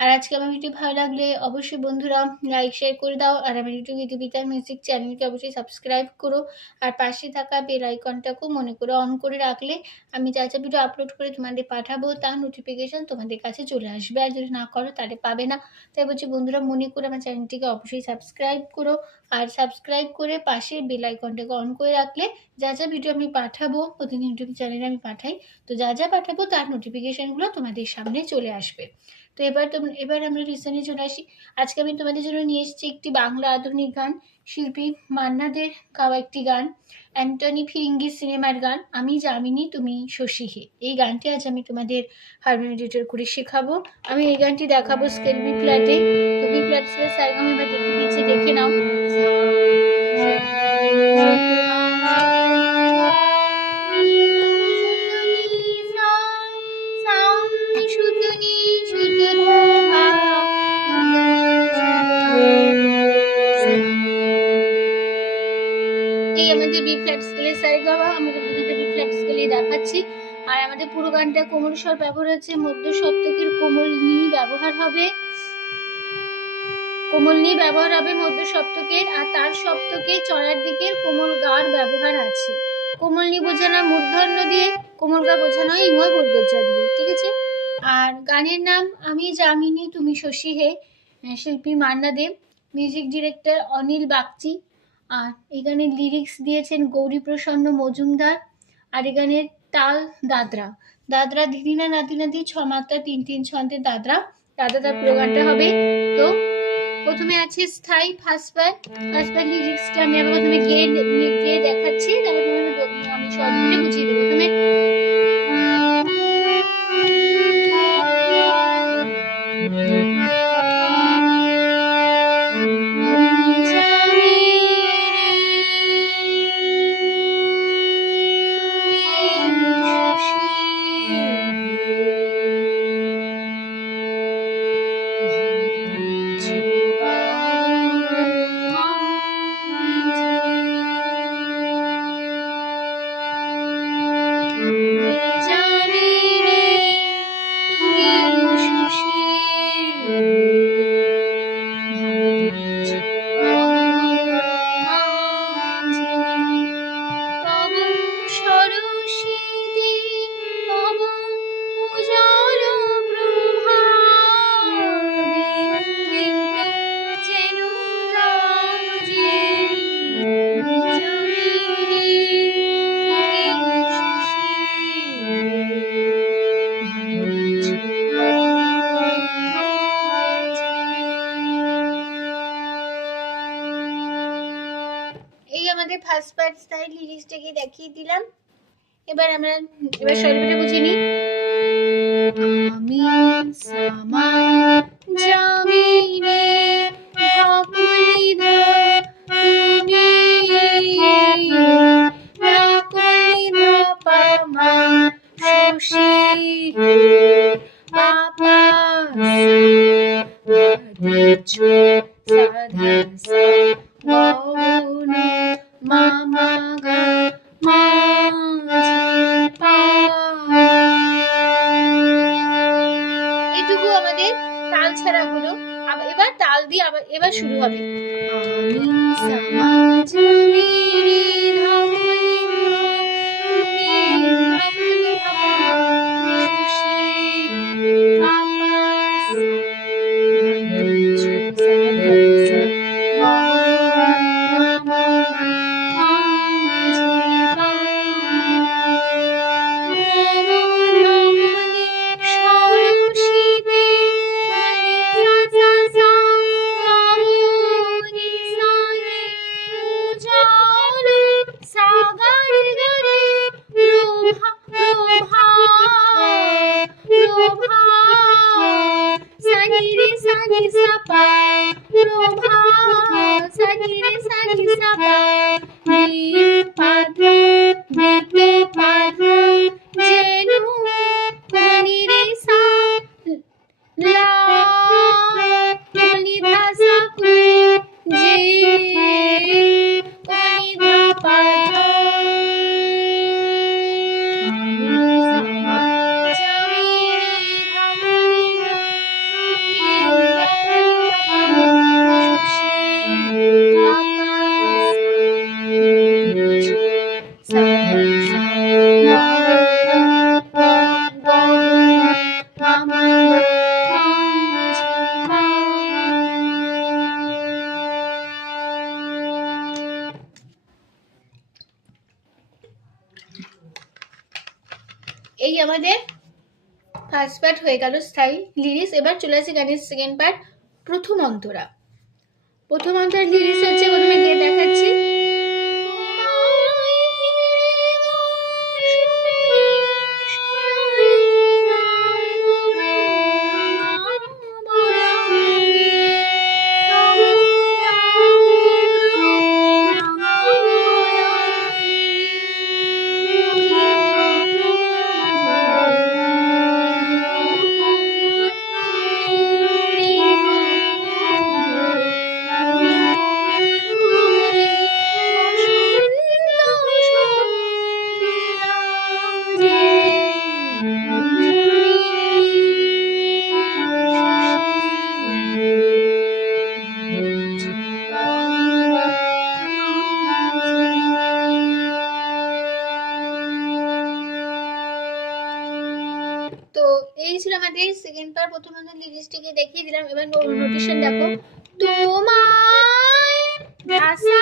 আর আজকে আমার ভিডিও ভালো লাগলে অবশ্যই বন্ধুরা লাইক শেয়ার করে দাও। আর আমার ইউটিউব গীতবিতান মিউজিক চ্যানেলকে অবশ্যই সাবস্ক্রাইব করো। আর পাশে থাকা বেল আইকনটাকেও মনে করে অন করে রাখলে আমি যা যা ভিডিও আপলোড করে তোমাদের পাঠাবো, তার নোটিফিকেশান তোমাদের কাছে চলে আসবে। আর যদি না করো, তাহলে পাবে না। তাই বলছি বন্ধুরা, মনে করে আমার চ্যানেলটিকে অবশ্যই সাবস্ক্রাইব করো। আর সাবস্ক্রাইব করে পাশে বেল আইকনটাকে অন করে রাখলে যা যা ভিডিও আমি পাঠাবো, প্রতিদিন ইউটিউব চ্যানেলে আমি পাঠাই, তো যা যা পাঠাবো, তার নোটিফিকেশানগুলো তোমাদের সামনে চলে আসবে। তো এবার তো এবার আমরা রিসেন্টলি চলে আসি। আজকে আমি তোমাদের জন্য নিয়ে এসেছি একটি বাংলা আধুনিক গান। শিল্পী মান্নাদের গাওয়া একটি গান, অ্যান্টনি ফিরিঙ্গি সিনেমার গান, আমি জামিনী তুমি শশীহে এই গানটি আজ আমি তোমাদের হারমোনিয়াম এডিটর করে শেখাবো। আমি এই গানটি দেখাবো স্কেল বি ফ্ল্যাটে তো বি ফ্ল্যাট সারগাম দেখে দিচ্ছি, দেখে নাও। এই আমাদের বি ফ্ল্যাট স্কেলের দুটো বি ফ্ল্যাট দেখাচ্ছি। আর আমাদের পুরো গানটা কোমল স্বর ব্যবহার মধ্য সপ্তকের কোমল নি ব্যবহার হবে। কোমল নি ব্যবহার হবে মধ্য সপ্তকের, আর তার সপ্তকে চড়ার দিকের কোমল গার ব্যবহার আছে। কোমল নি বোঝানো মূর্ধন্য দিয়ে, কোমল গা বোঝানো ইময় বর্গজা দিয়ে, ঠিক আছে? আর গানের নাম, আমি জামিনী, তুমি শশী হে। শিল্পী মান্না দেব মিউজিক ডিরেক্টর অনিল বাগচি, আর গানের লিরিক্স দিয়েছেন গৌরীপ্রসন্ন মজুমদার, আর গানের তাল দাদরা। দাদরা দিদিনা নাতি নাতি, ছ মাত্রা, তিন তিন ছন্দে দাদরা। দাদরা পুরো গানটা হবে। তো প্রথমে আছে স্থায়ী ফার্স্ট বার লিরিক্সটা আমি আবার প্রথমে গেয়ে গেয়ে দেখাচ্ছি। তারপর আমি সব মিলে বুঝিয়ে দেবো। স্টাইল লিরিক্সটাকে দেখিয়ে দিলাম। এবার আমরা এবার শরীরটা বুঝে নিই। আবার এবার তাল দিয়ে আবার এবার শুরু হবে। siapa? Rumah sakit sakit siapa? আমাদের ফার্স্ট পার্ট হয়ে গেল স্থায়ী লিরিক্স এবার চলে আসি গানের সেকেন্ড পার্ট প্রথম অন্তরা। প্রথম অন্তরা লিরিক্স হচ্ছে প্রথমে গিয়ে দেখাচ্ছি। প্রথম আমি লিপস্টিকে দেখিয়ে দিলাম। এবার নোটিশন দেখো। তোমায় ভাষা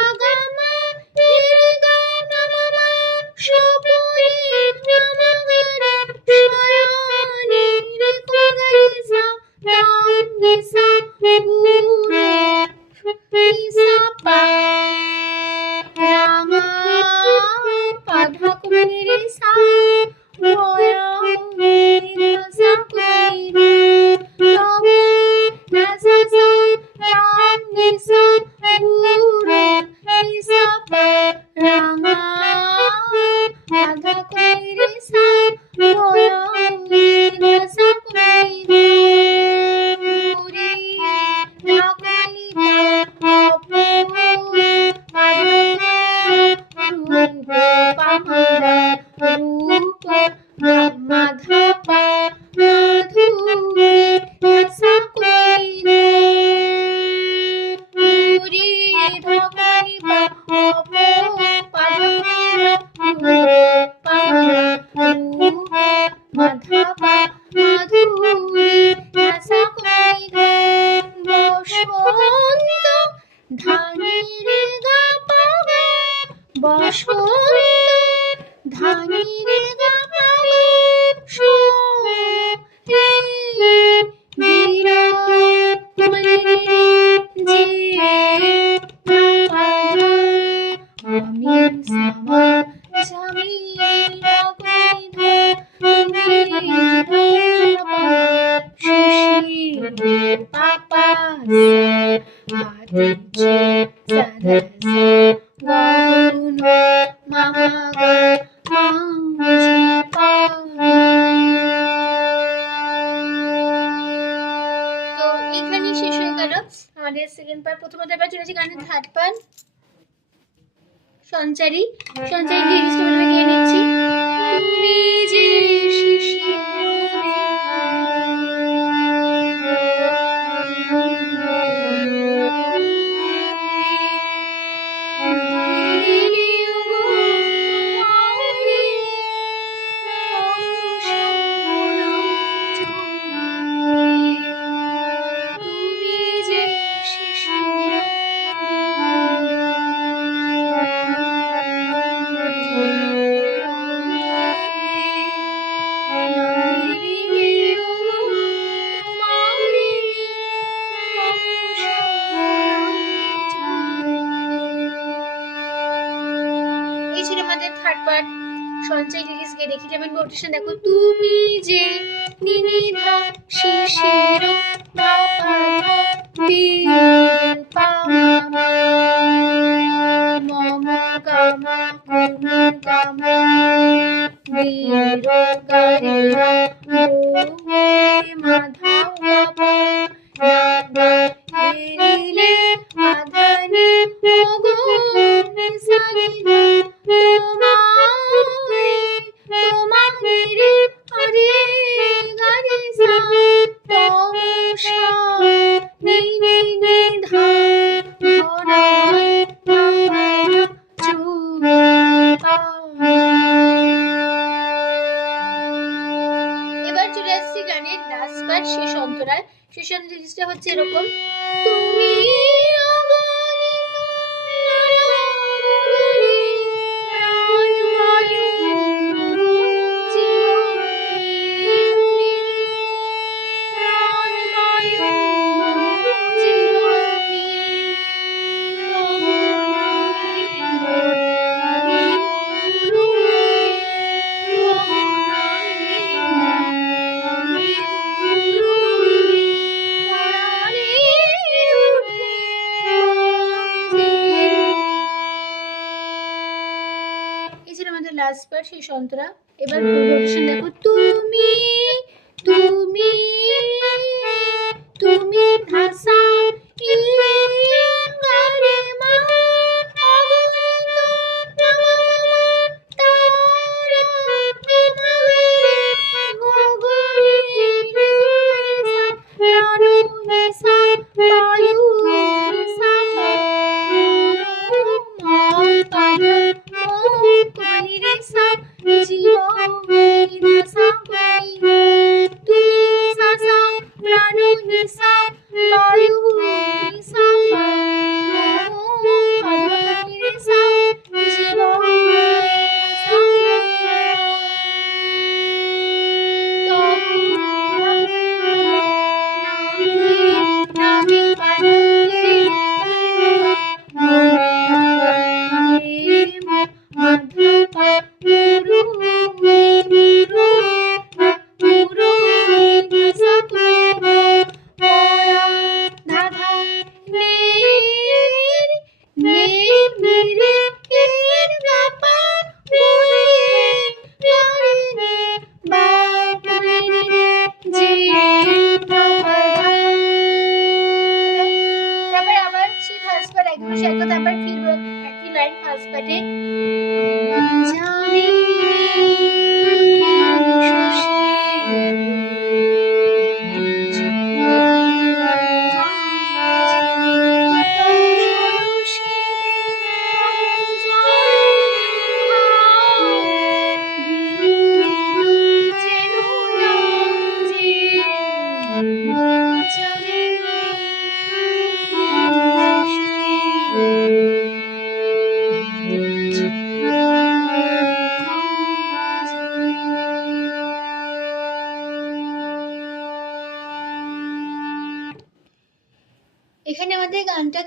তুলে যে আমাদের সেকেন্ড পার্ট প্রথমত এবার চলেছে গানের থার্ড পার্ট সঞ্চারী সঞ্চারী লিরিক্সটা আমরা গিয়ে তুমি যে থার্ড পার্ট সঞ্চয় লিরিক্সকে দেখি যেমন নোটিশন দেখো তুমি যে নিনিধা শিশির কামা গানের লাস্ট পার্ট শেষ অন্তরায় শেষ অন্তরায় হচ্ছে এরকম তুমি সেই সন্তরা। এবার প্রোডাকশন দেখো Lord পার্টে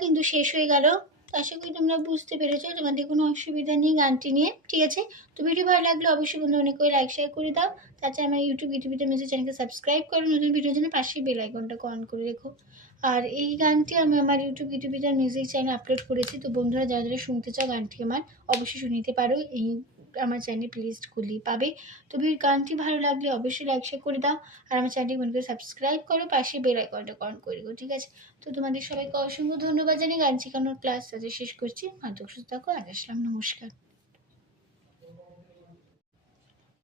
কিন্তু শেষ হয়ে গেল। আশা করি তোমরা বুঝতে পেরেছ তোমাদের কোনো অসুবিধা নেই গানটি নিয়ে। ঠিক আছে? তো ভিডিও ভালো লাগলে অবশ্যই বন্ধু অনেক করে লাইক শেয়ার করে দাও। তাছাড়া আমার ইউটিউব ইউটিউবিতে মিউজিক চ্যানেলকে সাবস্ক্রাইব করো। নতুন ভিডিওর জন্য পাশেই বেল আইকনটাকে অন করে রেখো। আর এই গানটি আমি আমার ইউটিউব ইউটিউবিতে মিউজিক চ্যানেল আপলোড করেছি। তো বন্ধুরা, যারা যারা শুনতে চাও গানটি আমার, অবশ্যই শুনিতে পারো। এই আমার চ্যানেল প্লেলিস্টগুলি পাবে। তো ভিডিও গানটি ভালো লাগলে অবশ্যই লাইক শেয়ার করে দাও। আর আমার চ্যানেলটি মনে করে সাবস্ক্রাইব করো, পাশে বেল আইকনটা অন করে দিও, ঠিক আছে? তো তোমাদের সবাইকে অসংখ্য ধন্যবাদ জানিয়ে গান শেখানোর ক্লাস আজ শেষ করছি। মাদক সুস্থ থাকো, আজ আসলাম, নমস্কার।